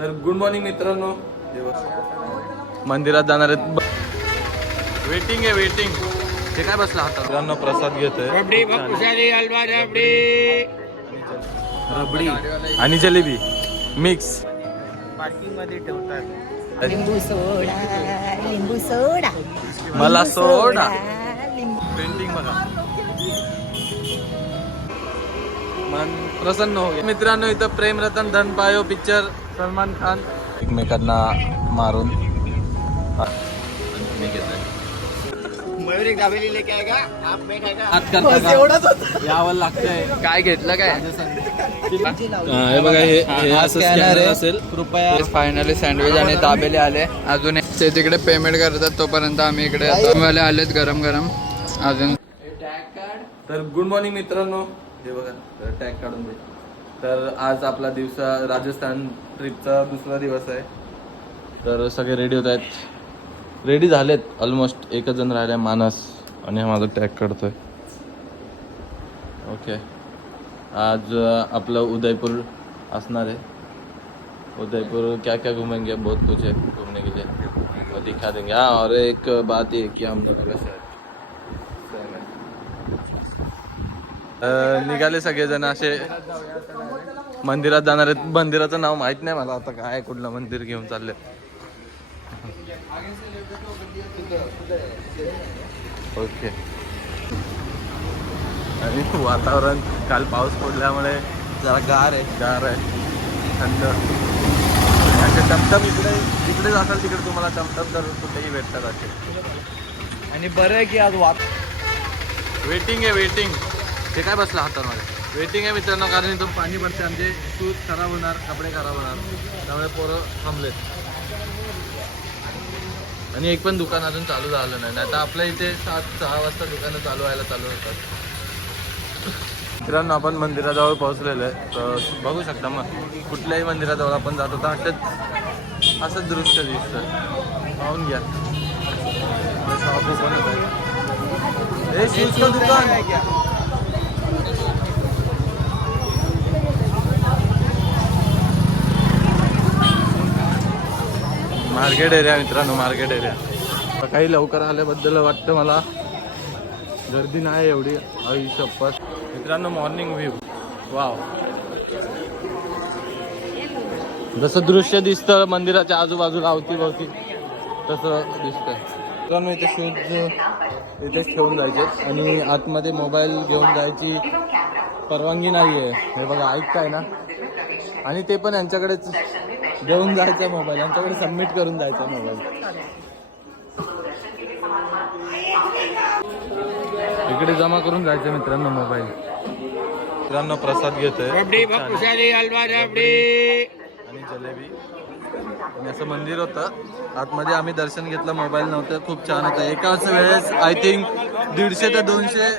तर good morning मित्रांनो, मंदिरात जाणार आहेत. वेटिंग आहे वेटिंग. ते काय बसला हातात मित्रांनो, प्रसाद घेतोय. रबडी आणि जलेबी मिक्स पार्किंग मध्ये ठेवतात. लिंबू सोडा, लिंबू सोडा, मला सोडा. लिंबू. पेंटिंग बघा, मन प्रसन्न हो गया. मित्रांनो, इथं प्रेम रतन धन पायो पिक्चर, सलमान खान एकमेकांना मारून मयूर एक दाबेली लेके आएगा, आप मैं खाएगा. यावं लागतंय. काय घेतलं काय हे बघा, हे असं स्कॅनर असेल. कृपया. फायनली सँडविच आणि दाबेले आले. अजून ते तिकडे पेमेंट करतात, तोपर्यंत आम्ही इकडे वाले आलेत गरम गरम. अजून तर गुड मॉर्निंग मित्रांनो, हे बघा टॅग काढून दे. तर आज आपला राजस्थान ट्रिपचा दुसरा दिवस आहे. तर सगळे रेडी होत आहेत, रेडी झालेत ऑलमोस्ट. एकच जण राहिलाय, मानस, आणि हा माझा टॅग काढतोय. ओके, आज आपलं उदयपूर असणार आहे. उदयपुर क्या क्या घूमेंगे, बहुत कुछ है घूमने के लिए, वो दिखा देंगे. हाँ, और एक बात ये कि हम दोनों का शहर निघाले सगळेजण असे मंदिरात जाणार आहेत. मंदिराचं नाव माहित नाही मला आता, काय कुठलं मंदिर घेऊन चालले. ओके, आणि वातावरण काल पाऊस पडल्यामुळे जरा गार आहे थंड. असे टमटम इकडे जाताल तिकडे तुम्हाला टमटम तर कुठेही भेटतात असे. आणि बरं आहे की आज वेटिंग आहे वेटिंग. ते काय बसला हातामध्ये, वेटिंग आहे मित्रांनो, कारण इथून पाणी पडते, आमचे शूज खराब होणार, कपडे खराब होणार, त्यामुळे पोरं थांबलेत. आणि एक पण दुकान अजून चालू झालं नाही. आता आपल्या इथे 7-6 वाजता दुकानं चालू होतात. मित्रांनो, आपण मंदिराजवळ पोहोचलेलो आहे. तर बघू शकता, मग कुठल्याही मंदिराजवळ आपण जात होता असंच दृश्य दिसतं. पाहून घ्या. शॉप ओपन होत आहे. हे शूज का दुकान आहे क्या? मार्केट एरिया मित्रांनो, मार्केट एरिया. सकाळी लवकर आल्याबद्दल वाटतं मला, गर्दी नाही एवढी. आई शपथ मित्रांनो, मॉर्निंग व्ह्यू वाव. जसं दृश्य दिसतं मंदिराच्या आजूबाजूला अवतीभवती तसं दिसतंय. मित्रांनो, इथे शूज इथेच ठेवून जायचे आणि आतमध्ये मोबाईल घेऊन जायची परवानगी नाही आहे. हे बघा, ऐकताय ना. आणि ते पण यांच्याकडेच देऊन जायचा मोबाईल, यांच्याकडे सबमिट करून जायचा मोबाईल. इकडे जमा करून जायचं मित्रांनो मोबाईल. मित्रांनो, प्रसाद घेतोय आणि जलेबी. आणि असं मंदिर होतं आतमध्ये, आम्ही दर्शन घेतलं, मोबाईल नव्हतं. खूप छान होतं. एकाच वेळेस आय थिंक 150 ते 200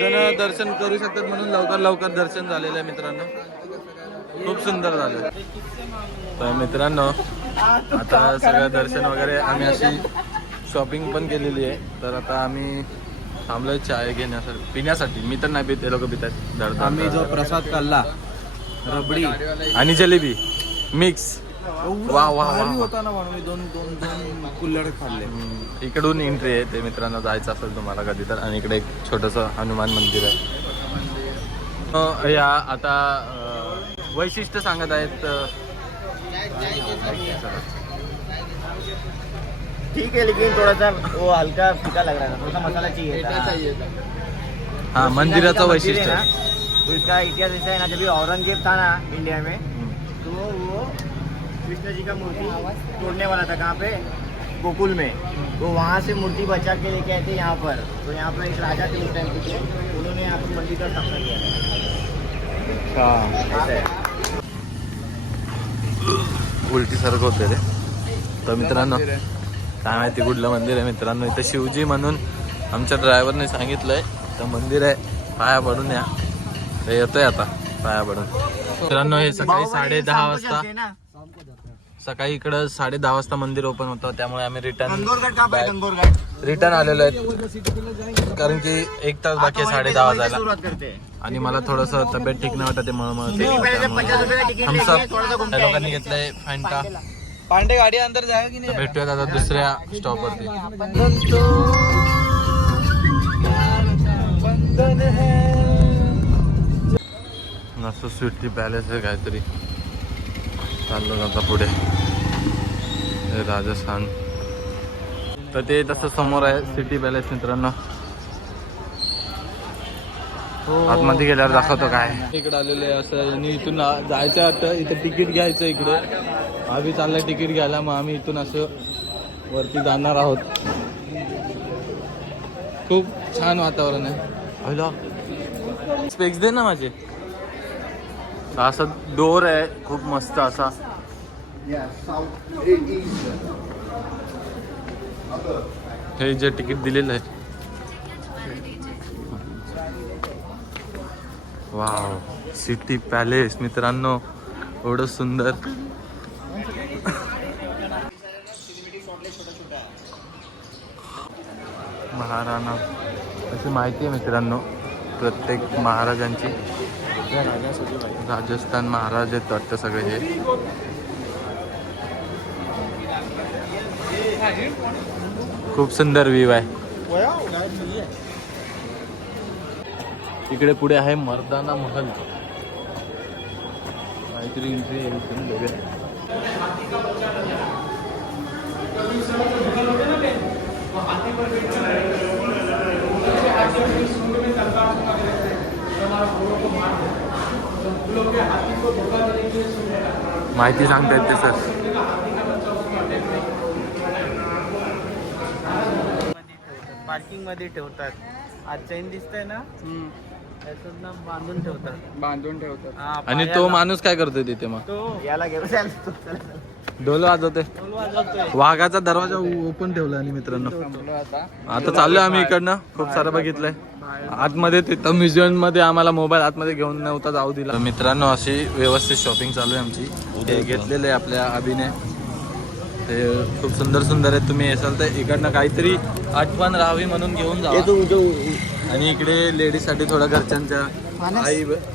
जण दर्शन करू शकतात, म्हणून लवकर दर्शन झालेलं आहे मित्रांनो. खूप सुंदर झालं. तर मित्रांनो, आता सगळं दर्शन वगैरे, आम्ही अशी शॉपिंग पण केलेली आहे. तर आता आम्ही थांबलोय चाय पिण्यासाठी. मी तर नाही पित, ते लोक पितात. आम्ही जो प्रसाद खाल्ला, रबडी आणि जलेबी मिक्स, वा वा होता ना, म्हणून दोन कुल्हड खाल्ले. इकडून एंट्री आहे ते मित्रांनो, जायचं असेल तुम्हाला कधी तर. आणि इकडे एक छोटंसं हनुमान मंदिर आहे. या आता वैशिष्ट्य सांगत आहेत. ठीक है, लेकिन थोड़ा सा वो हल्का फीका लग रहा था, थोड़ा सा मसाला चाहिए था. हाँ, मंदिराचं वैशिष्ट्य. तो इसका इतिहास ऐसा है ना, जब ये औरंगजेब था ना इंडिया में, तो वो कृष्ण जी का मूर्ति तोड़ने वाला था. कहाँ पे? गोकुल में. तो वहाँ से मूर्ति बचा के लेके आए थे यहाँ पर. तो यहाँ पर एक राजा थे उस टाइम के, उन्होंने यहाँ पर मंदिर का स्थापना किया था. उलटी सारखं होते रे. तर मित्रांनो, काय माहिती कुठलं मंदिर आहे मित्रांनो. इथं शिवजी म्हणून आमच्या ड्रायव्हरने सांगितलंय. तर मंदिर आहे, पाया पडून या. येतोय आता पाया पडून. मित्रांनो, हे सकाळी 10:30 वाजता सकाळी इकडं 10:30 वाजता मंदिर ओपन होतं, त्यामुळे आम्ही गंगोरगड कहाँ पे है? गंगोरगड रिटर्न आलेलो आहे, कारण की 1 तास बाकी आहे 10:30 वाजायला. शुरुआत करते हैं. आणि मला थोडंसं तब्येत ठीक नाही वाटत, ते मळमळ पहले से 50 रुपए का टिकट लेंगे, थोड़ा सा घूमते लोकांनी आएंगे. घेतलंय फॅन्टा. पांडे गाडी अंदर जाएगा की तर भेटूयात आता दुसऱ्या स्टॉप वरती. मस्त सिटी पॅलेस आहे काहीतरी, चाललो आता पुढे. हे राजस्थान, तर ते तसं समोर आहे सिटी पॅलेस मित्रांनो. आतमध्ये गेल्यावर दाखवतो काय. इकडे आलेलं आहे असं, आणि इथून जायचं आता, इथे तिकीट घ्यायचं इकडे. आम्ही चाललंय तिकीट घ्यायला, मग आम्ही इथून असं वरती जाणार आहोत. खूप छान वातावरण आहे. हॅलो, स्पेक्स दे ना माझे. असा डोर आहे खूप मस्त असा. हे जे तिकीट दिलेलं आहे, वाव, सिटी पॅलेस मित्रांनो, एवढं सुंदर. महाराणा अशी माहिती आहे मित्रांनो प्रत्येक महाराजांची. राजस्थान महाराज आहेत वाटतं सगळे हे. खूप सुंदर व्ह्यू आहे. इकडे पुढे आहे मर्दाना महल. काहीतरी एंट्री आहे इथून, बघूया. माहिती सांगतायत ते सर. पार्किंग मध्ये ठेवतात. आज चैन दिसतंय ना, त्याचं ना बांधून ठेवतात. हा, आणि तो पायाला. माणूस काय करतोय तिथे मग? तो याला घेऊन चालतो. ढोल वाजवते. ढोल वाजवतोय. वाघाचा दरवाजा ओपन ठेवला आणि मित्रांनो आता चाललोय आम्ही इकडनं. खूप सारं बघितलंय आतमध्ये. तिथं म्युझियम मध्ये आम्हाला मोबाईल आतमध्ये घेऊन नव्हता जाऊ दिला. तर मित्रांनो अशी व्यवस्थित शॉपिंग चालू आहे आमची. हे घेतलेलं आहे आपल्या अभिने. ते खूप सुंदर सुंदर आहेत. तुम्ही असाल तर इकडनं काहीतरी आठवण राहावी म्हणून घेऊन जा. आणि इकडे लेडीज साठी थोडं घरच्यांच्या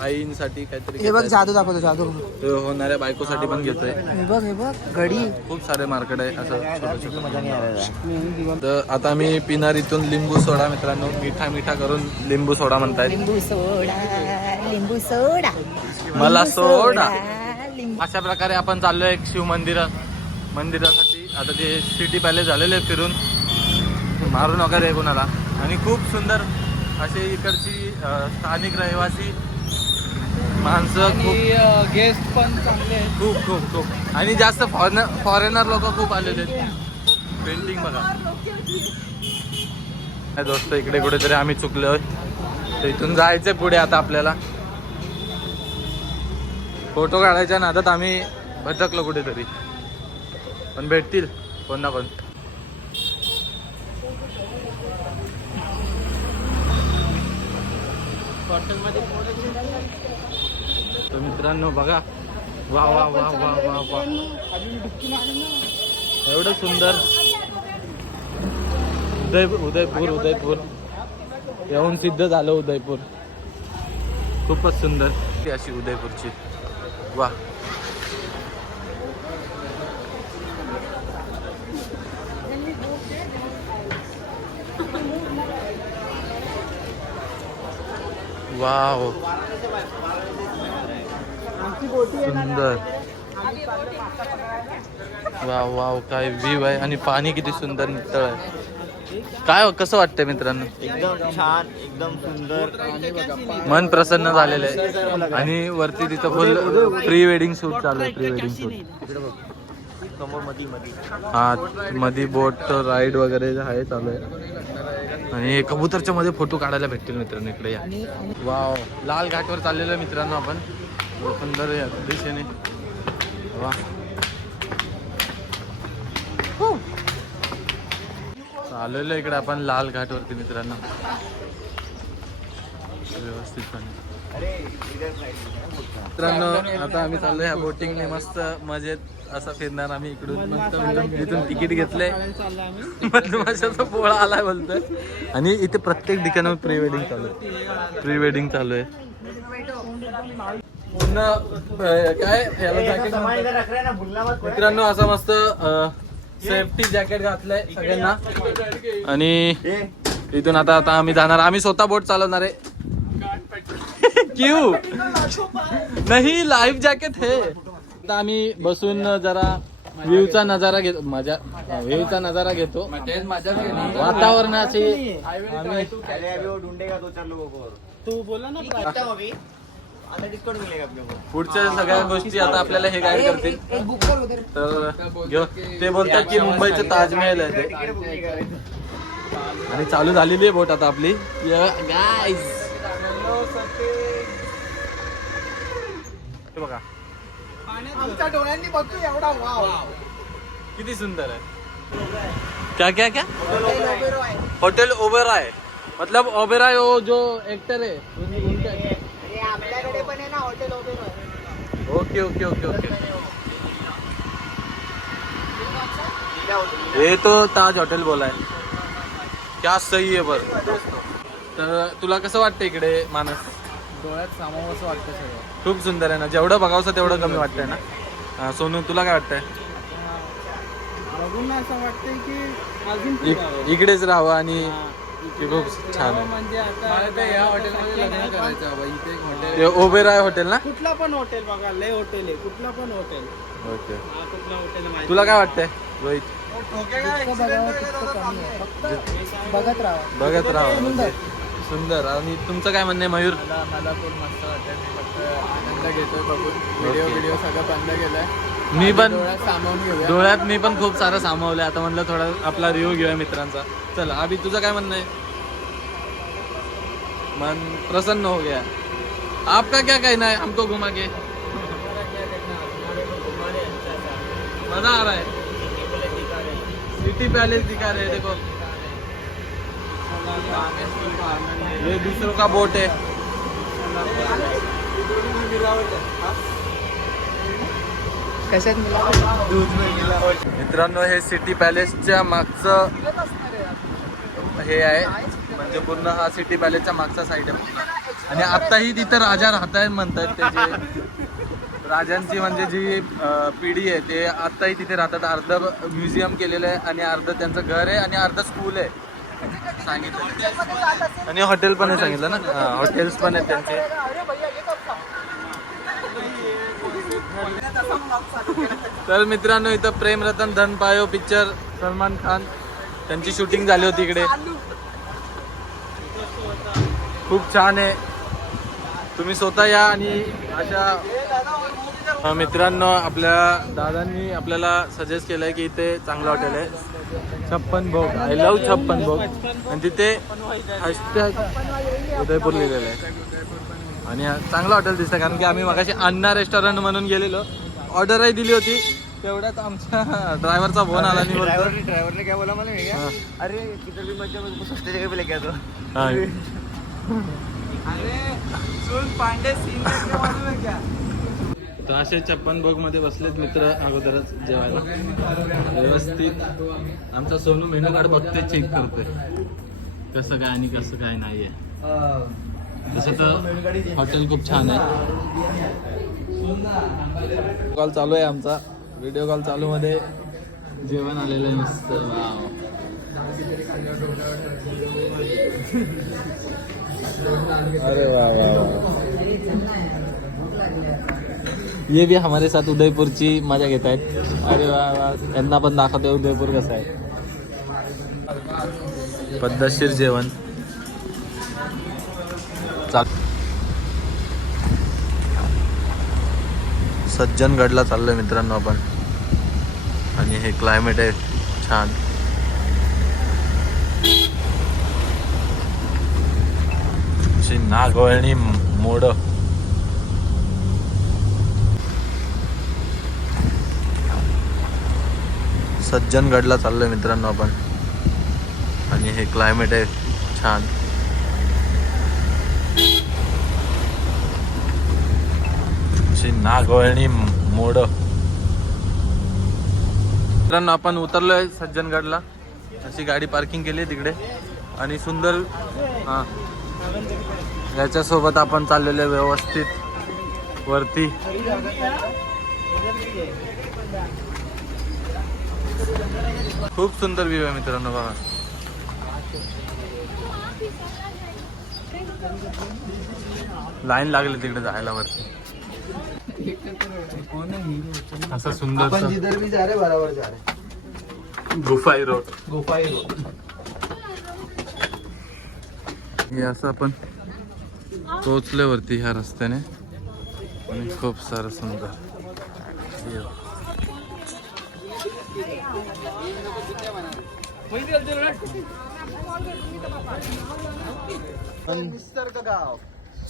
आईंसाठी काहीतरी. हे बघ जादू दाखवतो, जादू. ते होणाऱ्या बायकोसाठी पण घेतोय. हे बघ घडी. खूप सारे मार्केट आहे असं छोटं छोटं. तर आता मी पिणार इथून लिंबू सोडा मित्रांनो. मिठा करून लिंबू सोडा म्हणतायत. लिंबू सोडा. मला सोडा. लिंबू. अशा प्रकारे आपण चाललोय एक शिव मंदिरासाठी. आता ते सिटी पॅलेस झालेले आहे फिरून. मारू नका रे कोणाला. आणि खूप सुंदर असे इकडची स्थानिक रहिवासी माणसं, खूप गेस्ट पण चांगले आहेत. खूप खूप खूप आणि जास्त फॉरेनर लोक खूप आलेले आहेत. पेंटिंग बघा. काय दोस्त, इकडे कुठेतरी आम्ही चुकलोय. तर इथून जायचंय पुढे आता आपल्याला. फोटो काढायच्या नादात आम्ही भटकलो कुठेतरी, पण भेटतील कोण ना कोण. तर मित्रांनो बघा, वा वा वा वा वा वा, एवढं सुंदर. उदयपूर येऊन सिद्ध झालं उदयपूर. खूपच सुंदर ती अशी उदयपूरची. वा, वाव, सुंदर. वाव वाव, काय व्ह्यू आहे. आणि पाणी किती सुंदर नितळ आहे. काय कसं वाटतंय मित्रांनो? एकदम छान, एकदम सुंदर. मन प्रसन्न झालेलं आहे. आणि वरती तिथं फुल प्री वेडिंग शूट चालू आहे. प्री वेडिंग शूट समोर मधी हा, मधी बोट राईड वगैरे आहे चालू आहे. आणि कबूतरच्या मध्ये फोटो काढायला भेटतील मित्रांनो. इकडे या. वाव, लाल घाटवर चाललेलो आहे मित्रांनो आपण. सुंदर या दिशेने. वा, आलेलो इकडे आपण लाल घाटवरती मित्रांनो. व्यवस्थितपणे मित्रांनो आता आम्ही चाललोय ह्या बोटिंगने. मस्त मजेत असा फिरणार आम्ही इकडून मस्त इथून तिकीट घेतले मधमाशाचा पोळा आलाय बोलतोय. आणि इथे प्रत्येक ठिकाणी प्री वेडिंग चालू आहे, प्री वेडिंग चालू आहे पूर्ण. काय याला जॅकेट मित्रांनो, असं मस्त सेफ्टी जॅकेट घातलंय सगळ्यांना. आणि इथून आता आम्ही जाणार, आम्ही स्वतः बोट चालवणार आहे. क्यू नाही, लाईफ जॅकेट है. आता आम्ही बसून जरा व्ह्यूचा नजारा घेतो, व्ह्यूचा नजारा घेतो. वातावरणाची तू बोला ना. पुढच्या सगळ्या गोष्टी आता आपल्याला हे गाईड करतील. तर ते बोलतात की मुंबईचं ताजमहल आहे ते. आणि चालू झालेली आहे बोट आता आपली. गाईज बघा आमच्या डोळ्यांनी बघतो एवढा वाव. किती सुंदर आहे. क्या क्या क्या होटल ओबेरॉय, मतलब ओबेरॉय वो जो एक्टर है. आपल्याकडे पण आहे ना hotel Oberoi. Okay okay okay okay. ये तो ताज हॉटेल बोला है. क्या सही आहे बरं. तर तुला कसं वाटतं इकडे मानस? डोळ्यात सामावं असं वाटतं सगळं. खूप सुंदर आहे ना, जेवढं बघावंसं तेवढं कमी वाटतंय ना. सोनू तुला काय वाटतंय? बघून ना असं वाटतंय की अजून फिरावं. इकडेच राहावं आणि खूप छान आहे. म्हणजे आता या हॉटेलमध्ये लग्न करायचं बाबा. इथे एक हॉटेल ते ओबेरॉय हॉटेल ना. कुठला पण हॉटेल बघा, लय हॉटेल आहे, कुठला पण हॉटेल. ओके. हा कुठला हॉटेल आहे माहिती? तुला काय वाटतंय रोहित? बघत राहा. बघत राहा म्हणजे सुंदर. आणि तुमचं काय म्हणणं आहे मयूर? मला खूप मस्त वाटतं. मी फक्त आनंद घेतोय बघून. व्हिडिओ सगळं बंद केलंय. मी पण डोळ्यात सामावून घेऊया. डोळ्यात मी पण खूप सारं सामावलंय. आता म्हणलं थोडा आपला रिव्ह्यू घेऊया मित्रांचा. चला अभि तुझं काय म्हणणं आहे? मन प्रसन्न हो गया. आपका क्या कहना है हमको घुमा के? मजा आ रहा है. सिटी पैलेस दिखा रहे हैं देखो. ये दूसरों का बोट है. कशात मित्रांनो, हे सिटी पॅलेसच्या मागचं हे आहे. म्हणजे पूर्ण हा सिटी पॅलेसच्या मागचा साईड आहे. आणि आत्ताही तिथं राजा राहत आहेत म्हणतात. त्याची राजांची म्हणजे जी पिढी आहे ते आत्ताही तिथे राहतात. अर्ध म्युझियम केलेलं आहे आणि अर्ध त्यांचं घर आहे आणि अर्ध स्कूल आहे सांगितलं. आणि हॉटेल पण आहे सांगितलं ना. हॉटेल्स पण आहेत त्यांचे. तर मित्रांनो, इथं प्रेम रतन धन पायो पिक्चर सलमान खान त्यांची शूटिंग झाली होती इकडे. खूप छान आहे. तुम्ही स्वतः या. आणि अशा मित्रांनो, आपल्या दादांनी आपल्याला सजेस्ट केलंय की इथे चांगलं हॉटेल आहे 56 भोग. आय लव्ह 56 भोग. आणि तिथे उदयपूर लिहिलेलं आहे. आणि चांगलं हॉटेल दिसतं कारण की आम्ही मगाशी अन्ना रेस्टॉरंट म्हणून गेलेलो, ऑर्डरही दिली होती. तेवढ्यात आमच्या ड्रायव्हरचा फोन आला. ड्राइवर ने क्या बोला मालूम है क्या? अरे किधर भी मत जाओ, सस्ते जगह पे लेके आ दो. तर असे 56 भोग मध्ये बसलेत मित्र अगोदरच जेवायला व्यवस्थित. आमचा सोनू मेनू कार्ड बघतोय, चेक करतोय कसं काय आणि कसं काय नाहीये. तसं तर हॉटेल खूप छान आहे. कॉल चालू आहे आमचा, व्हिडिओ कॉल चालू मध्ये जेवण आलेलं आहे मस्त. वाव. अरे वाह वाह. ये भी हमारे साथ उदयपूरची मजा घेत आहेत. अरे वाह वाह. यांना पण दाखवतोय उदयपूर कसं आहे. पद्धतशीर जेवण सज्जनगडला चाललोय मित्रांनो आपण. आणि हे क्लायमेट आहे छान. नागवळणी मोड. सज्जनगडला चाललोय मित्रांनो आपण. आणि हे क्लायमेट आहे छान. नागवळणी मोड. मित्रांनो आपण उतरलोय सज्जनगडला. अशी गाडी पार्किंग केली आहे तिकडे आणि सुंदर हां याच्यासोबत आपण चाललेलो आहे व्यवस्थित वरती. खूप सुंदर व्ह्यू आहे मित्रांनो बघा. लाईन लागली तिकडे जायला वरती. असं सुंदर जिधर भी जा रहे बराबर जा रहे. गुफाई रोड. गोपाई रोड. हे असं आपण पोहोचले वरती ह्या रस्त्याने आणि खूप सारं सुंदर.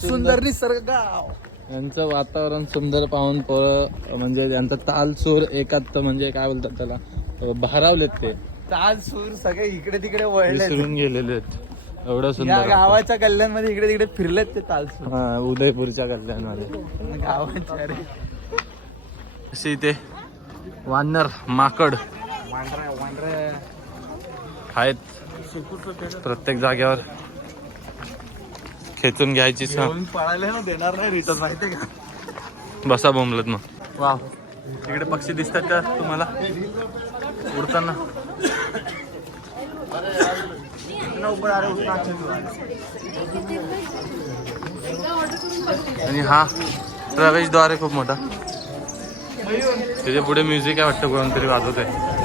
सुंदर निसर्ग गाव. यांचं वातावरण सुंदर पाहून पोरं म्हणजे त्यांचा ताल सूर एकात म्हणजे काय बोलतात त्याला भारावलेत ते. ताल सूर सगळे इकडे तिकडे वळले. विसरून गेलेले आहेत. एवढं या सुंदर गावाच्या कल्याणमध्ये इकडे तिकडे फिरलेत ते तालसूर. हा उदयपूरच्या कल्याणमध्ये गावाच्या रे. अशी इथे वानर माकड आहेत प्रत्येक जागेवर. खेचून घ्यायची पळायला ना देणार नाही रिटर्न माहितीये का. बसा बोंबलत मग. वा तिकडे पक्षी दिसतात का तुम्हाला उडताना. आणि हा प्रवेशद्वार आहे खूप मोठा. त्याच्या पुढे म्युझिक आहे वाटतं कोणतरी वाजवत आहे.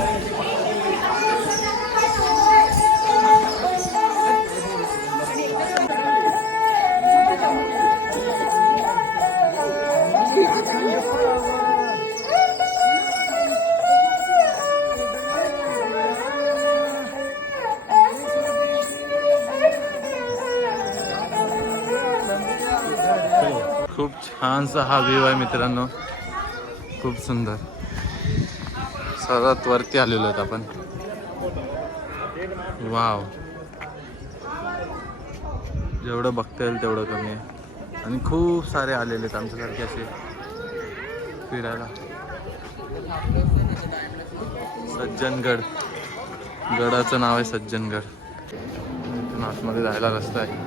खूप छानसा हा व्ह्यू आहे मित्रांनो. खूप सुंदर. सर्वात वरती आलेलो आहेत आपण. वाव जेवढं बघता येईल तेवढं कमी आहे. आणि खूप सारे आलेले आहेत आमच्यासारखे असे फिरायला. सज्जनगड गडाचं नाव आहे सज्जनगड. इथून आतमध्ये जायला रस्ता आहे.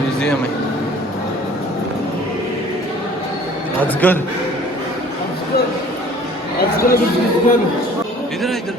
म्युझियम आहे. अजगर इधर है इधर.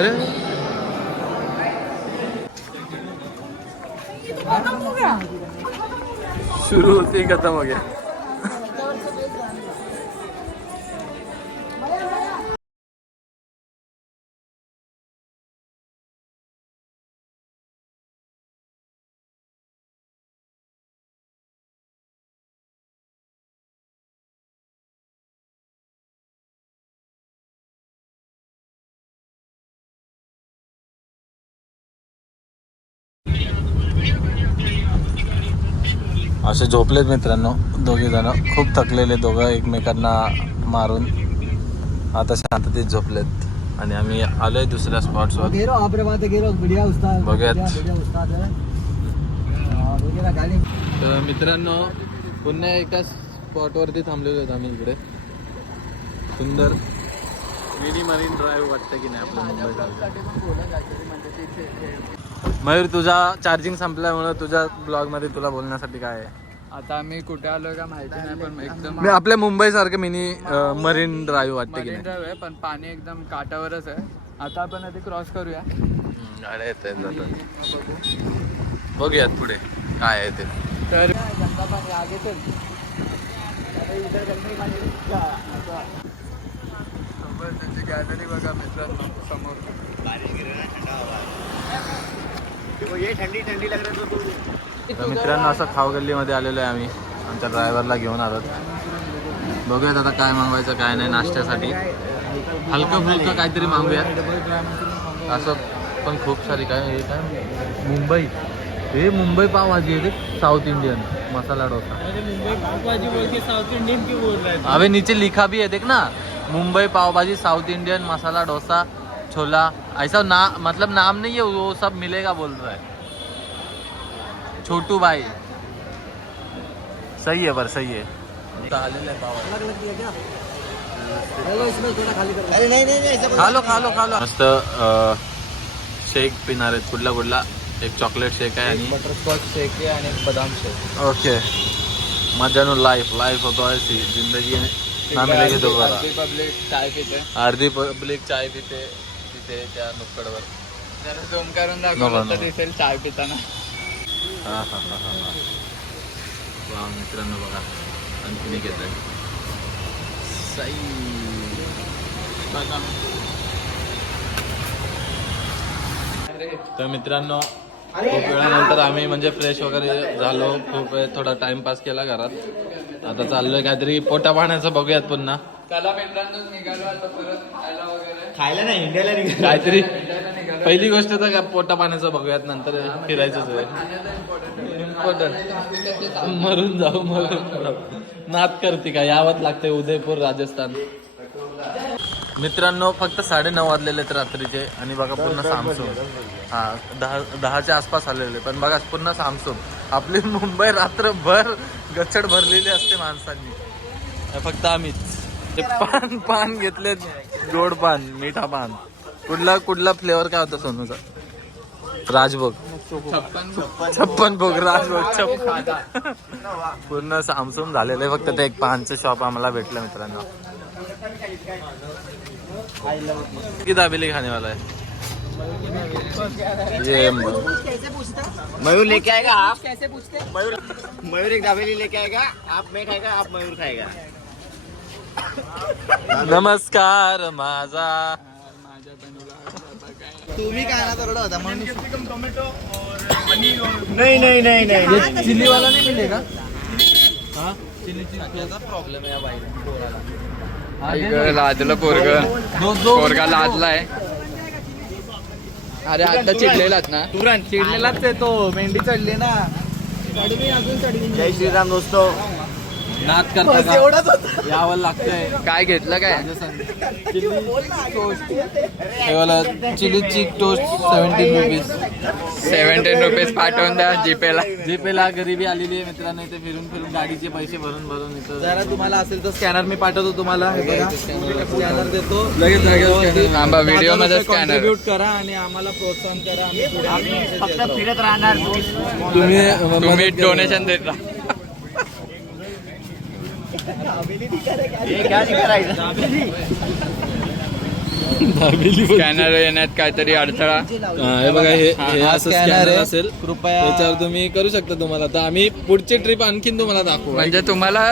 अरे शुरू होती खत्म हो गया. असे झोपलेत मित्रांनो दोघे जण. खूप थकलेले दोघं एकमेकांना मारून. आता शांततेत झोपलेत आणि आम्ही आलोय दुसऱ्या स्पॉटवर. बघूयात. तर मित्रांनो पुन्हा एका स्पॉटवरती थांबलेलो आहेत आम्ही इकडे. सुंदर मिनी मरीन ड्राईव्ह वाटतं की नाही आपल्या मुंबईत. मयूर तुझा चार्जिंग संपल्यामुळे तुझ्या ब्लॉगमध्ये तुला बोलण्यासाठी काय आहे. आता आम्ही कुठे आलोय का माहिती नाही पण एकदम आपल्या मुंबई सारखं मिनी मरीन ड्राईव्ह वाटतं की मरीन ड्राईव्ह आहे पण पाणी एकदम काठावरच आहे. आता आपण आधी क्रॉस करूया. गाड्या येत आहेत. बघूयात पुढे काय आहे ते. तर आगे चल. इधर गंदगी पाणी. गॅलरी बघा मित्रांनो समोर. बारिश गिर रहा है, ठंडा हवा है. देखो ये ठंडी ठंडी लग रहा है तो तर मित्रांनो असं खाऊ गल्लीमध्ये आलेलो आहे आम्ही. आमच्या ड्रायव्हरला घेऊन आलो. बघूयात आता काय मागवायचं काय नाही नाश्त्यासाठी. हलकं फुलकं काहीतरी मागूया. असं पण खूप सारी काय हे काय मुंबई हे मुंबई पावभाजी आहे रे. South Indian masala dosa. मुंबई पाव भाजी बोल के साउथ इंडियन क्यों बोल रहा है? अबे नीचे लिखा भी है देख ना, मुंबई पाव भाजी साउथ इंडियन मसाला डोसा छोला. ऐसा ना मतलब नाम नहीं है, वो सब मिलेगा बोल रहा है छोटू भाई. सही है, बर सही है. अरे नहीं नहीं नहीं खा लो खा लो खा लो. मस्त शेक पिणार आहेत. कुठला कुठला? एक चॉकलेट शेक आहे आणि बटरस्कॉच शेक आहे आणि एक बदाम शेक. ओके. मजानो लाईफ लाईफ होतो ऐसी जिंदगी ना मिलेगी दोबारा. अर्धी पब्लिक चाय पिते. अर्धी पब्लिक चाय पिते तिथे त्या नुक्कडवर. जरा झूम करून नको, दाखवलं तर नको. दिसेल चाय पिताना. हा हा हा हा हा. वा मित्रांनो बघा आणखीन एक येत आहे. सई तर मित्रांनो खूप वेळानंतर आम्ही म्हणजे फ्रेश वगैरे झालो. खूप वेळ थोडा टाइमपास केला घरात. आता चाललोय काहीतरी पोटा पाण्याचं बघूयात पुन्हा चला मित्रांनो निघालो आता परत खायला वगैरे. खायला नाही इंडियाला निघालो. काहीतरी. इंडियाला निघालो. पहिली गोष्ट तर काय पोटा पाण्याचं बघूयात, नंतर फिरायचंच आहे. मरून जाऊ मरून जाऊ. नाद करते का यावंच लागते. उदयपूर राजस्थान. मित्रांनो फक्त 9:30 वाजलेले आहेत रात्रीचे आणि बघा पूर्ण सामसूम. हा 10च्या आसपास आलेले पण बघा पूर्ण सामसूम. आपली मुंबई रात्रभर गचड भरलेली असते माणसांनी. फक्त आम्हीच ते पान घेतले. गोड पान, मिठा पान. कुठला फ्लेवर काय होता सोनूचा? राजभोग. 56 भोग राजभोग. पूर्ण सामसूम झालेलं आहे. फक्त ते एक पानचं शॉप आम्हाला भेटलं मित्रांनो. किती दाबेली खाने वाला है ये? मयूर लेके आएगा आप. कैसे पूछते? मयूर एक दाबेली लेके आएगा. आप मैं खाएगा, आप मयूर खाएगा. नमस्कार माझा. तुम्ही काय ना करडा होता म्हणून नहीं नहीं नहीं नहीं चिल्ली वाला नहीं मिलेगा? हाँ चिल्ली चिल्लीचा प्रॉब्लेम आहे या बाईला. लाजलं पोरगा लाजलाय. अरे आता चिडलेलात ना. तुरंत चिडलेलाच आहे तो. मेंढी चढली ना. जय श्री राम दोस्तों. नाद करता का? यावं लागतंय. काय घेतलं काय? हे वाला चिली चीक टोस्ट 17 रुपीज. 17 रुपीज पाठवून द्या जीपेला. जीपेला गरिबी आलेली आहे मित्रांनो. इथे फिरून फिरून गाडीचे पैसे भरून इथं. जरा तुम्हाला असेल तर स्कॅनर मी पाठवतो तुम्हाला. हे बघा स्कॅनर देतो. लगेच जागेवर थांबा व्हिडिओ मध्ये स्कॅनर. कॉन्ट्रीब्यूट करा आणि आम्हाला प्रोत्साहन करा. आम्ही फक्त फिरत राहणार. तुम्ही डोनेशन देत राहा. हे क्या करायचं? स्कॅनर येण्यात काहीतरी अडथळा. हे बघा हे असं स्कॅनर असेल. कृपया त्याच्यावर तुम्ही करू शकता. तुम्हाला तर आम्ही पुढची ट्रिप आणखीन तुम्हाला दाखवू. म्हणजे तुम्हाला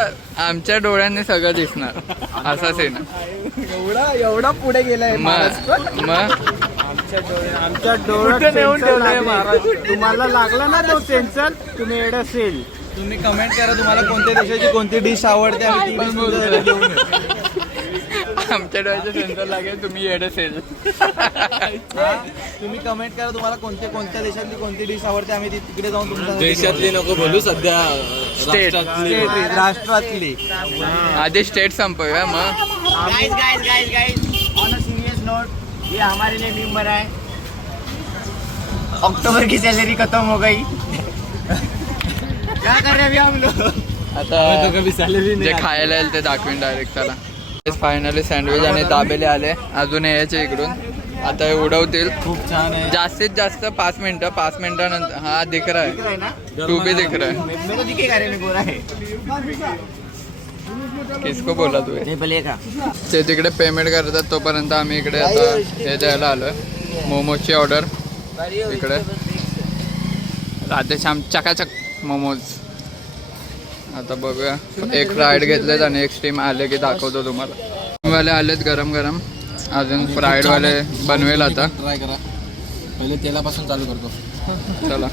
आमच्या डोळ्यांनी सगळं दिसणार. असा सीन. एवढा पुढे गेलाय मग आमच्या डोळ्यात नेऊन ठेवलंय महाराष्ट्र. तुम्हाला लागला ना तो सेन्सर, तुम्ही एड असेल. तुम्ही कमेंट करा तुम्हाला कोणत्या देशाची कोणती डिश आवडते. आम्ही ती dish तुमच्याकडे घेऊन येऊ. आमच्या डोळ्याचं सेन्सर लागेल. तुम्ही येड असेल. तुम्ही कमेंट करा तुम्हाला कोणत्या देशातली कोणती डिश आवडते. आम्ही ती तिकडे जाऊन तुमच्या देशातली नको बोलू सध्या. State. राष्ट्रातली. आधी स्टेट संपवूया मग. Guys on a serious note, ये हमारे लिए मीम बना है. अक्टूबर की सैलरी खत्म हो गई. क्या कर रहे हैं अभी हम लोग? आता कभी सॅलरी जे खायला येईल ते दाखवीन डायरेक्ट. चला फायनली सँडविच आणि दाबेले आले. अजून यायचे इकडून. आता हे उडवतील. खूप छान आहे. जास्तीत जास्त 5 मिनिटं. 5 मिनिटानंतर हा दिख रहा दिख रहा है. है ना? तू भी दिख रहा है. मेरे को दिखेगा रे, मैं गोरा है. किसको बोला तू? नहीं भले का. ते तिकडे पेमेंट करतात तोपर्यंत आम्ही इकडे आता हे द्यायला आलोय. मोमोजची ऑर्डर इकडे. राधेश्याम चकाचक मोमोज. आता बघूया. एक फ्राईड घेतलेत आणि एक स्टीम आले की दाखवतो तुम्हाला. वाले आलेत गरम गरम. अजून फ्राईड वाले बनवेल आता. ट्राय करा. पहिले तेलापासून चालू करतो. चला